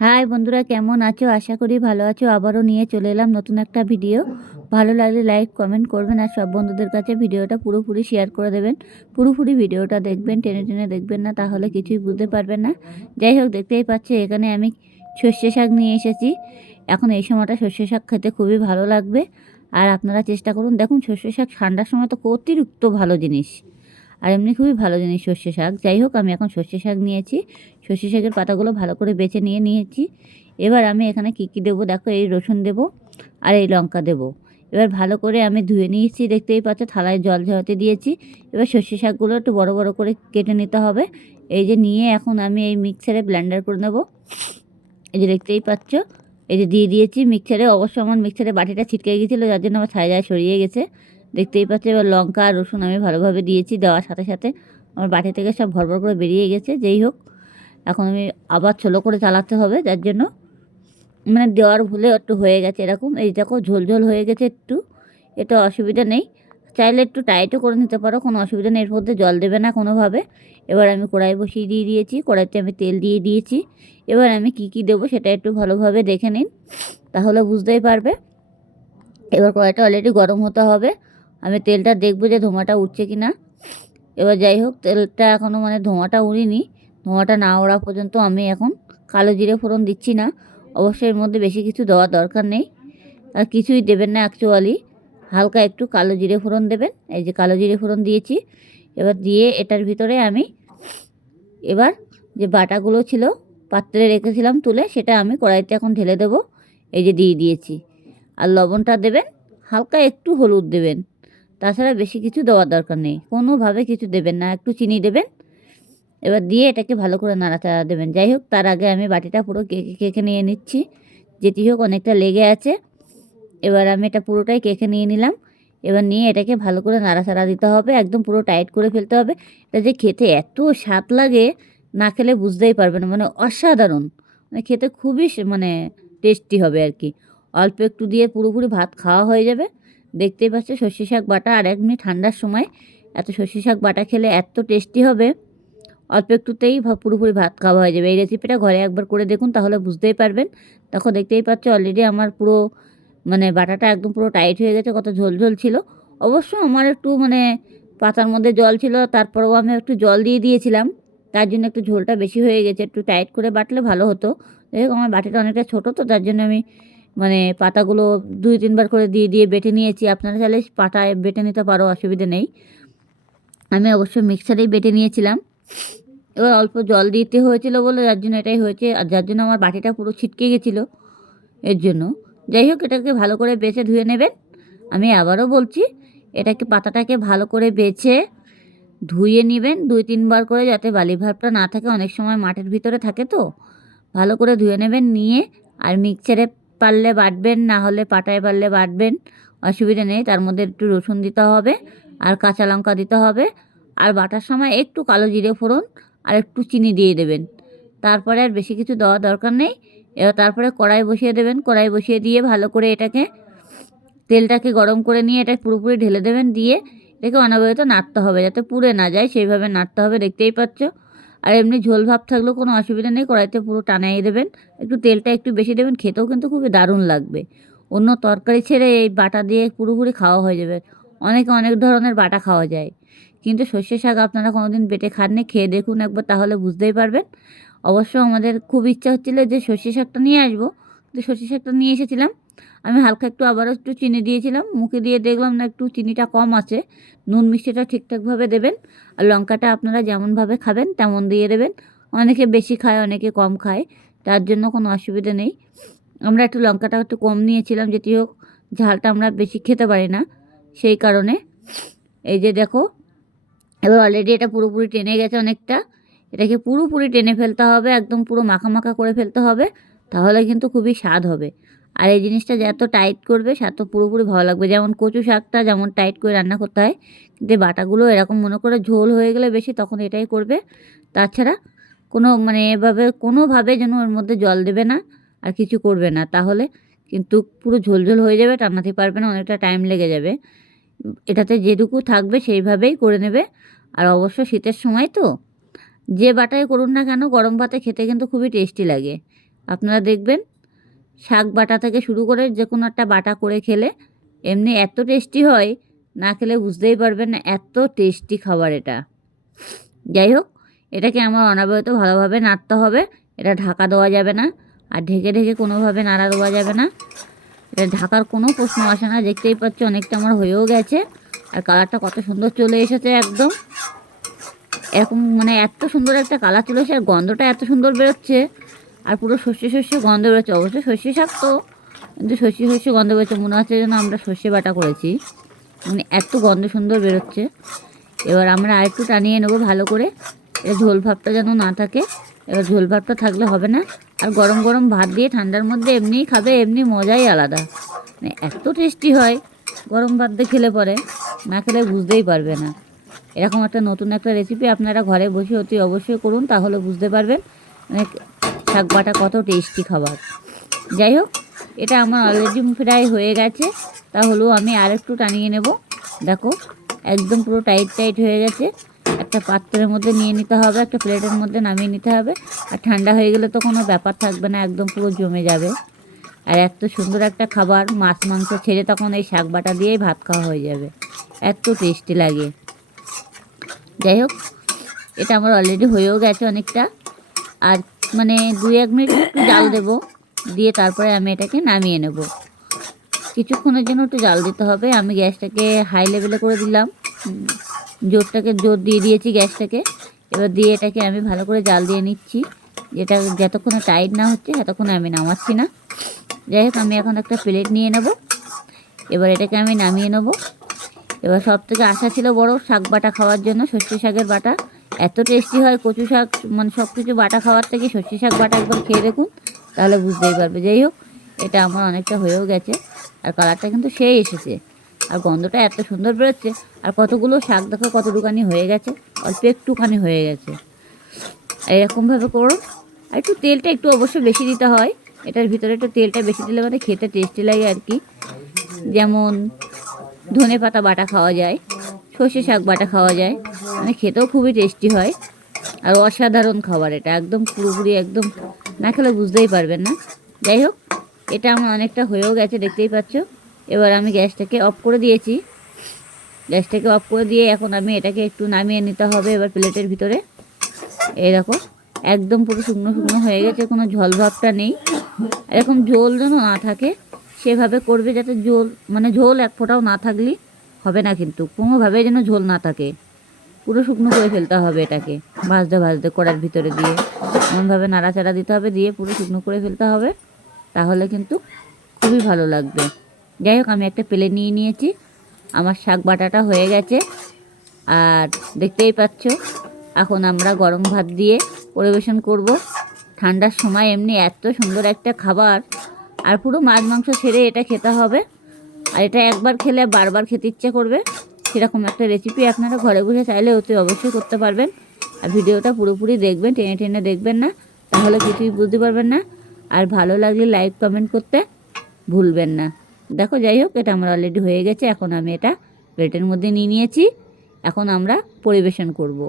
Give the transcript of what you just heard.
High বন্ধুরা, কেমন আছো? আশা করি ভালো আছো। আবারও নিয়ে চলে এলাম নতুন একটা ভিডিও। ভালো লাগলে লাইক কমেন্ট করবেন আর সব বন্ধুদের কাছে ভিডিওটা পুরোপুরি শেয়ার করে দেবেন। পুরোপুরি ভিডিওটা দেখবেন, টেনে টেনে দেখবেন না, তাহলে কিছুই বুঝতে পারবেন না। যাই হোক, দেখতেই পাচ্ছি এখানে আমি সর্ষে শাক নিয়ে এসেছি। এখন এই সময়টা সর্ষে শাক খেতে খুবই ভালো লাগবে। আর আপনারা চেষ্টা করুন। দেখুন, সর্ষে শাক ঠান্ডার সময় তো অতিরিক্ত ভালো জিনিস, আর এমনি খুবই ভালো জিনিস সর্ষে শাক। যাই হোক, আমি এখন সর্ষে শাক নিয়েছি। সর্ষে শাকের পাতাগুলো ভালো করে বেছে নিয়েছি। এবার আমি এখানে কি দেবো দেখো, এই রসুন দেবো আর এই লঙ্কা দেবো। এবার ভালো করে আমি ধুয়ে নিয়েছি, দেখতেই পাচ্ছ, থালায় জল ঝরাতে দিয়েছি। এবার সর্ষে শাকগুলো একটু বড় বড় করে কেটে নিতে হবে। এই যে নিয়ে এখন আমি এই মিক্সারে ব্লেন্ডার করে নেব। এই যে দেখতেই পাচ্ছ, এই যে দিয়ে দিয়েছি মিক্সারে। অবশ্য আমার মিক্সারে বাটিটা ছিটকে গিয়েছিলো, যার জন্য আমার ছায় সরিয়ে গেছে। দেখতেই পাচ্ছ, এবার লঙ্কা আর রসুন আমি ভালোভাবে দিয়েছি। দেওয়ার সাথে সাথে আমার বাটি থেকে সব ভরভর করে বেরিয়ে গেছে। যেই হোক, এখন আমি আবার ছোলো করে চালাতে হবে, যার জন্য মানে দেওয়ার ভুলে একটু হয়ে গেছে এরকম। এই দেখো, ঝোল ঝোল হয়ে গেছে একটু। এটা অসুবিধা নেই, চাইলে একটু টাইটও করে নিতে পারো, কোনো অসুবিধা নেই। এর মধ্যে জল দেবে না কোনোভাবে। এবার আমি কড়াই বসিয়ে দিয়েছি, কড়াইতে আমি তেল দিয়ে দিয়েছি। এবার আমি কি দেবো সেটা একটু ভালোভাবে দেখে নিন, তাহলে বুঝতেই পারবে। এবার কড়াইটা অলরেডি গরম হতে হবে। আমি তেলটা দেখবো যে ধোঁয়াটা উঠছে কি না। এবার যাই হোক, তেলটা এখনও মানে ধোঁয়াটা উড়িনি। ধোঁয়াটা না ওড়া পর্যন্ত আমি এখন কালো জিরে ফোড়ন দিচ্ছি না। অবশ্যই এর মধ্যে বেশি কিছু দেওয়ার দরকার নেই, আর কিছুই দেবেন না অ্যাকচুয়ালি। হালকা একটু কালো জিরে ফোড়ন দেবেন। এই যে কালো জিরে ফোড়ন দিয়েছি। এবার দিয়ে এটার ভিতরে আমি এবার যে বাটাগুলো ছিল পাত্রে রেখেছিলাম তুলে, সেটা আমি কড়াইতে এখন ঢেলে দেবো। এই যে দিয়ে দিয়েছি। আর লবণটা দেবেন, হালকা একটু হলুদ দেবেন। তাছাড়া বেশি কিছু দেওয়ার দরকার নেই, কোনোভাবে কিছু দেবেন না। একটু চিনি দেবেন। এবার দিয়ে এটাকে ভালো করে নাড়াচাড়া দেবেন। যাই হোক, তার আগে আমি বাটিটা পুরো কেকে কেকে নিয়ে নিচ্ছি। যেটি হোক, অনেকটা লেগে আছে। এবার আমি এটা পুরোটাই কেকে নিয়ে নিলাম। এবার নিয়ে এটাকে ভালো করে নাড়াচাড়া দিতে হবে, একদম পুরো টাইট করে ফেলতে হবে। এটা যে খেতে এত স্বাদ লাগে, না খেলে বুঝতেই পারবে না, মানে অসাধারণ। মানে খেতে খুবই মানে টেস্টি হবে আর কি। অল্প একটু দিয়ে পুরোপুরি ভাত খাওয়া হয়ে যাবে। দেখতেই পাচ্ছ, সর্ষে শাক বাটা। আর এমনি ঠান্ডার সময় এত সর্ষে শাক বাটা খেলে এত টেস্টি হবে, অল্প একটুতেই পুরোপুরি ভাত খাওয়া হয়ে যাবে। এই রেসিপিটা ঘরে একবার করে দেখুন, তাহলে বুঝতেই পারবেন। দেখো, দেখতেই পাচ্ছ অলরেডি আমার পুরো মানে বাটাটা একদম পুরো টাইট হয়ে গেছে। কত ঝোল ঝোল ছিল। অবশ্য আমার একটু মানে পাতার মধ্যে জল ছিল, তারপরেও আমি একটু জল দিয়ে দিয়েছিলাম, তার জন্য একটু ঝোলটা বেশি হয়ে গেছে। একটু টাইট করে বাটলে ভালো হতো। যাই হোক, আমার বাটিটা অনেকটা ছোটো, তো তার জন্য আমি মানে পাতাগুলো 2-3 বার করে দিয়ে বেটে নিয়েছি। আপনারা চাইলে পাটায় বেটে নিতে পারো, অসুবিধা নেই। আমি অবশ্য মিক্সারেই বেটে নিয়েছিলাম। এবার অল্প জল দিতে হয়েছিল বলে যার জন্য এটাই হয়েছে, আর যার জন্য আমার বাটিটা পুরো ছিটকে গেছিলো এর জন্য। যাই হোক, এটাকে ভালো করে বেছে ধুয়ে নেবেন। আমি আবারও বলছি, এটাকে পাতাটাকে ভালো করে বেছে ধুয়ে নেবেন 2-3 বার করে, যাতে বালি ভাবটা না থাকে। অনেক সময় মাটির ভিতরে থাকে, তো ভালো করে ধুয়ে নেবেন। নিয়ে আর মিক্সারে পারলে বাটবেন, না হলে পাটায় পারলে বাটবেন, অসুবিধা নেই। তার মধ্যে একটু রসুন দিতে হবে আর কাঁচা লঙ্কা দিতে হবে। আর বাটার সময় একটু কালো জিরে ফোড়ন আর একটু চিনি দিয়ে দেবেন। তারপরে আর বেশি কিছু দেওয়ার দরকার নেই। এবার তারপরে কড়াই বসিয়ে দেবেন। কড়াই বসিয়ে দিয়ে ভালো করে এটাকে তেলটাকে গরম করে নিয়ে এটা পুরোপুরি ঢেলে দেবেন। দিয়ে এটাকে অনবরত নাড়তে হবে, যাতে পুড়ে না যায়, সেইভাবে নাড়তে হবে। দেখতেই পাচ্ছ। আর এমনি ঝোল ভাব থাকলেও কোনো অসুবিধা নেই, কড়াইতে পুরো টানাই দেবেন। একটু তেলটা একটু বেশি দেবেন, খেতেও কিন্তু খুবই দারুণ লাগবে। অন্য তরকারি ছেড়ে এই বাটা দিয়ে পুরোপুরি খাওয়া হয়ে যাবে। অনেকে অনেক ধরনের বাটা খাওয়া যায়, কিন্তু সর্ষে শাক আপনারা কোনোদিন বেটে খাননি, খেয়ে দেখুন একবার, তাহলে বুঝতেই পারবেন। অবশ্য আমাদের খুব ইচ্ছা হচ্ছিল যে সর্ষে শাকটা নিয়ে আসবো, কিন্তু সর্ষে শাকটা নিয়ে এসেছিলাম। আমি হালকা একটু আবারও একটু চিনি দিয়েছিলাম, মুখে দিয়ে দেখলাম না একটু চিনিটা কম আছে। নুন মিষ্টিটা ঠিকঠাকভাবে দেবেন। আর লঙ্কাটা আপনারা যেমনভাবে খাবেন তেমন দিয়ে দেবেন। অনেকে বেশি খায়, অনেকে কম খায়, তার জন্য কোনো অসুবিধা নেই। আমরা একটু লঙ্কাটা একটু কম নিয়েছিলাম, যেটি হোক ঝালটা আমরা বেশি খেতে পারি না, সেই কারণে। এই যে দেখো, এবার অলরেডি এটা পুরোপুরি টেনে গেছে অনেকটা। এটাকে পুরোপুরি টেনে ফেলতে হবে, একদম পুরো মাখা মাখা করে ফেলতে হবে, তাহলে কিন্তু খুবই স্বাদ হবে। আর এই জিনিসটা যত টাইট করবে তত পুরোপুরি ভালো লাগবে। যেমন কচু শাকটা যেমন টাইট করে রান্না করতে হয়, কিন্তু এই বাটাগুলো এরকম মনে করে ঝোল হয়ে গেলে বেশি, তখন এটাই করবে। তাছাড়া কোনো মানে এভাবে কোনোভাবে যেন ওর মধ্যে জল দেবে না আর কিছু করবে না, তাহলে কিন্তু পুরো ঝোল ঝোল হয়ে যাবে, টানাতে পারবে না, অনেকটা টাইম লেগে যাবে। এটাতে যেটুকু থাকবে সেইভাবেই করে নেবে। আর অবশ্য শীতের সময় তো যে বাটাই করুন না কেন, গরম ভাতে খেতে কিন্তু খুবই টেস্টি লাগে। আপনারা দেখবেন শাক বাটা থেকে শুরু করে যে কোনো একটা বাটা করে খেলে এমনি এত টেস্টি হয়, না খেলে বুঝতেই পারবেন না এত টেস্টি খাবার এটা। যাই হোক, এটাকে আমার অনবরত ভালোভাবে নাড়তে হবে। এটা ঢাকা দেওয়া যাবে না, আর ঢেকে ঢেকে কোনোভাবে নাড়া দেওয়া যাবে না। এটা ঢাকার কোনো প্রশ্ন আসে না। দেখতেই পাচ্ছ অনেকটা আমার হয়েও গেছে, আর কালারটা কত সুন্দর চলে এসেছে একদম। এরকম মানে এত সুন্দর একটা কালার চলে এসেছে, আর গন্ধটা এত সুন্দর বেরোচ্ছে, আর পুরো সর্ষে সর্ষে গন্ধ বেরোচ্ছে। অবশ্যই সর্ষে শাক তো, কিন্তু সর্ষে সর্ষে গন্ধ বেরোচ্ছে, মনে হচ্ছে যেন আমরা সর্ষে বাটা করেছি, মানে এত গন্ধ সুন্দর বেরোচ্ছে। এবার আমরা আরেকটু টানিয়ে নেবো ভালো করে, এটা ঝোল ভাবটা যেন না থাকে। এবার ঝোল ভাবটা থাকলে হবে না। আর গরম গরম ভাত দিয়ে ঠান্ডার মধ্যে এমনিই খাবে, এমনি মজাই আলাদা, মানে এত টেস্টি হয়। গরম ভাত দিয়ে খেলে পরে না খেলে বুঝতেই পারবে না। এরকম একটা নতুন একটা রেসিপি আপনারা ঘরে বসে অতি অবশ্যই করুন, তাহলে বুঝতে পারবেন মানে শাক বাটা কত টেস্টি খাবার। যাই হোক, এটা আমার অলরেডি ফ্রাই হয়ে গেছে, তাহলেও আমি আরেকটু টানিয়ে নেব। দেখো একদম পুরো টাইট টাইট হয়ে গেছে। একটা পাত্রের মধ্যে নিয়ে নিতে হবে, একটা প্লেটের মধ্যে নামিয়ে নিতে হবে। আর ঠান্ডা হয়ে গেলে তো কোনো ব্যাপার থাকবে না, একদম পুরো জমে যাবে। আর এত সুন্দর একটা খাবার, মাছ মাংস ছেড়ে তখন এই শাক বাটা দিয়েই ভাত খাওয়া হয়ে যাবে, এত টেস্টি লাগে। যাই হোক, এটা আমার অলরেডি হয়েও গেছে অনেকটা। আর মানে 2-1 মিনিট একটু জাল দেবো, দিয়ে তারপরে আমি এটাকে নামিয়ে নেব। কিছুক্ষণের জন্য একটু জাল দিতে হবে। আমি গ্যাসটাকে হাই লেভেলে করে দিলাম, জোর দিয়ে দিয়েছি গ্যাসটাকে। এবার দিয়ে এটাকে আমি ভালো করে জাল দিয়ে নিচ্ছি, যেটা যতক্ষণে টাইট না হচ্ছে ততক্ষণে আমি নামাচ্ছি না। যাই হোক, আমি এখন একটা প্লেট নিয়ে নেব। এবার এটাকে আমি নামিয়ে নেব। এবার সব থেকে আশা ছিল বড় শাক বাটা খাওয়ার জন্য, সর্ষে শাকের বাটা এত টেস্টি হয়। কচু শাক মানে সব কিছু বাটা খাওয়ার থেকে সর্ষে শাক বাটা একবার খেয়ে দেখুন, তাহলে বুঝতেই পারবে। যাই হোক, এটা আমার অনেকটা হয়েও গেছে, আর কালারটা কিন্তু সেই এসেছে, আর গন্ধটা এত সুন্দর বেরোচ্ছে। আর কতগুলো শাক দেখো কতটুকানি হয়ে গেছে, অল্প একটুখানি হয়ে গেছে। এরকমভাবে করুন। আর একটু তেলটা একটু অবশ্যই বেশি দিতে হয়, এটার ভিতরে একটু তেলটা বেশি দিলে মানে খেতে টেস্টি লাগে আর কি। যেমন ধনে পাতা বাটা খাওয়া যায়, সর্ষে শাক বাটা খাওয়া যায়, মানে খেতেও খুবই টেস্টি হয়। আর অসাধারণ খাবার এটা, একদম পুরোপুরি একদম না খেলে বুঝতেই পারবেন না। যাই হোক, এটা আমার অনেকটা হয়েও গেছে, দেখতেই পাচ্ছ। এবার আমি গ্যাসটাকে অফ করে দিয়েছি। গ্যাসটাকে অফ করে দিয়ে এখন আমি এটাকে একটু নামিয়ে নিতে হবে এবার প্লেটের ভিতরে। এই দেখো একদম পুরো শুকনো শুকনো হয়ে গেছে, কোনো ঝোল ভাবটা নেই। এরকম ঝোল যেন না থাকে সেভাবে করবে, যাতে মানে ঝোল এক ফোঁটাও না থাকলেই হবে না, কিন্তু কোনোভাবে যেন ঝোল না থাকে। পুরো শুকনো করে ফেলতে হবে এটাকে, ভাজতে ভাজতে কড়ার ভিতরে দিয়ে এমনভাবে নাড়াচাড়া দিতে হবে, দিয়ে পুরো শুকনো করে ফেলতে হবে, তাহলে কিন্তু খুবই ভালো লাগবে। যাই হোক, আমি একটা প্লেট নিয়ে নিয়েছি, আমার শাক বাটাটা হয়ে গেছে। আর দেখতেই পাচ্ছ, এখন আমরা গরম ভাত দিয়ে পরিবেশন করব। ঠান্ডার সময় এমনি এত সুন্দর একটা খাবার, আর পুরো মাছ মাংস ছেড়ে এটা খেতে হবে। আর এটা একবার খেলে বারবার খেতে ইচ্ছে করবে, সেরকম একটা রেসিপি আপনারা ঘরে বসে চাইলে অতি অবশ্যই করতে পারবেন। আর ভিডিওটা পুরোপুরি দেখবেন, টেনে টেনে দেখবেন না, তাহলে কিছুই বুঝতে পারবেন না। আর ভালো লাগলে লাইক কমেন্ট করতে ভুলবেন না। দেখো, যাই হোক, এটা আমার অলরেডি হয়ে গেছে। এখন আমি এটা প্লেটের মধ্যে নিয়ে নিয়েছি, এখন আমরা পরিবেশন করব।